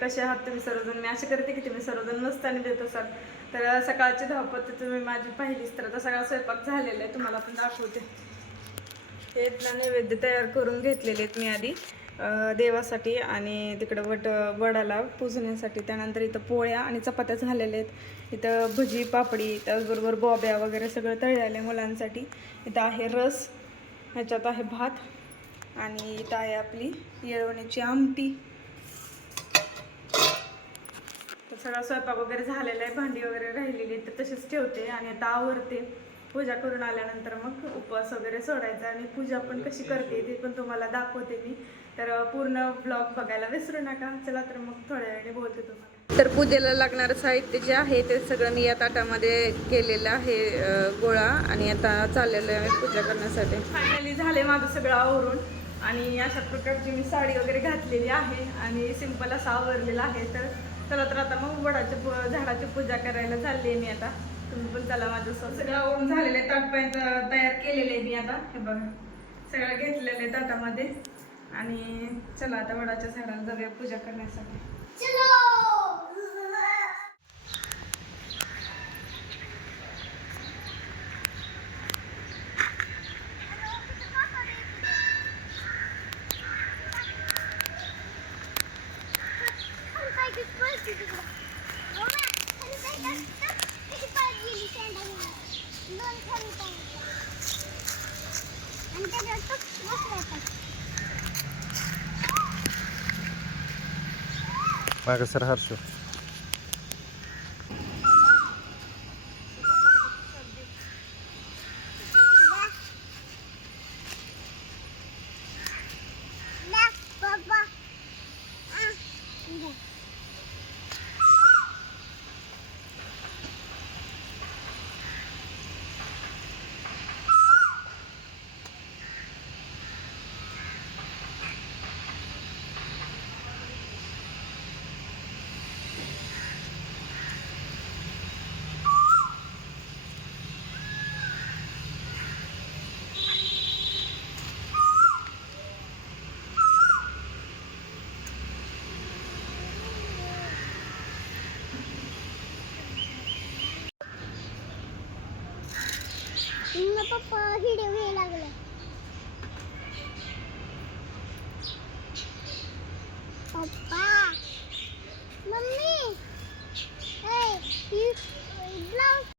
कसे आहात तुम्ही सर्वजण? मी असे करते की तुम्ही सर्वजण नसताना देत असाल. तर सकाळची धावपत तर तुम्ही माझी पाहिलीच तर आता सगळा स्वयंपाक झालेला आहे. तुम्हाला पण दाखवते. हे नैवेद्य तयार करून घेतलेले आहेत मी आधी देवासाठी आणि तिकडं वट वडाला पुजण्यासाठी. त्यानंतर इथं पोळ्या आणि चपात्या झालेल्या आहेत. इथं भजी पापडी त्याचबरोबर बॉब्या वगैरे सगळं तळलेलं आहे मुलांसाठी. इथं आहे रस ह्याच्यात आहे भात आणि इथं आहे आपली येळवण्याची आमटी. तर सगळा स्वयंपाक वगैरे झालेला आहे भांडी वगैरे राहिलेली तर तसेच ठेवते आणि आता आवरते. पूजा करून आल्यानंतर मग उपवास वगैरे सोडायचा आणि पूजा पण कशी करते ते पण तुम्हाला दाखवते मी. तर पूर्ण ब्लॉग बघायला विसरू नका. चला तर मग थोड्या वेळाने बोलते तुम्हाला. तर पूजेला लागणारं साहित्य जे आहे ते सगळं मी या ताटामध्ये केलेलं आहे गोळा आणि आता चाललेलं आहे पूजा करण्यासाठी. फायनली झाले माझं सगळं आवरून. आणि अशा प्रकारची मी साडी वगैरे घातलेली आहे आणि सिंपल असं आवरलेला आहे. तर चला तर आता मग वडाच्या पु झाडाची पूजा करायला चालली आहे मी आता. तुम्ही पण चला माझं सगळं आवरून झालेलं आहे. ताटपर्यंत तयार केलेलं आहे मी आता. हे बघा. सगळं घेतलेलं आहे ताटामध्ये. आणि चला आता वडाच्या झाडाला जाऊया पूजा करण्यासाठी. मागं सर पप्पा हिडे वेळ लागला. पप्पा मम्मी ए ही ब्लाउज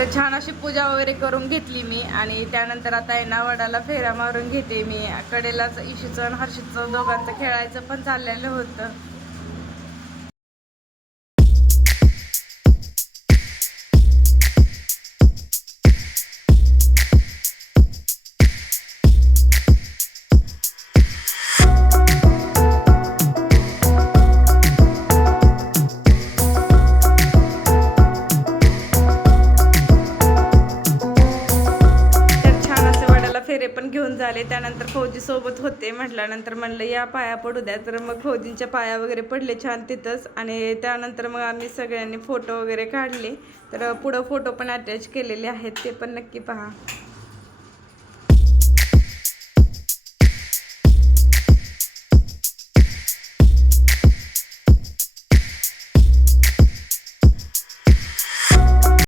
तर छान अशी पूजा वगैरे करून घेतली मी आणि त्यानंतर आता येणा वडाला फेरा मारून घेते मी. कडेलाच इशूचं आणि हर्षितचं दोघांचं खेळायचं पण चाललेलं होतं. वगैरे पण घेऊन झाले. त्यानंतर फौजी सोबत होते म्हटल्यानंतर म्हणलं या पाया पडू द्या. तर मग फौजींच्या पाया वगैरे पडले छान तिथंच. आणि त्यानंतर मग आम्ही सगळ्यांनी फोटो वगैरे काढले. तर पुढं फोटो पण अटॅच केलेले आहेत. ते पण नक्की पहा.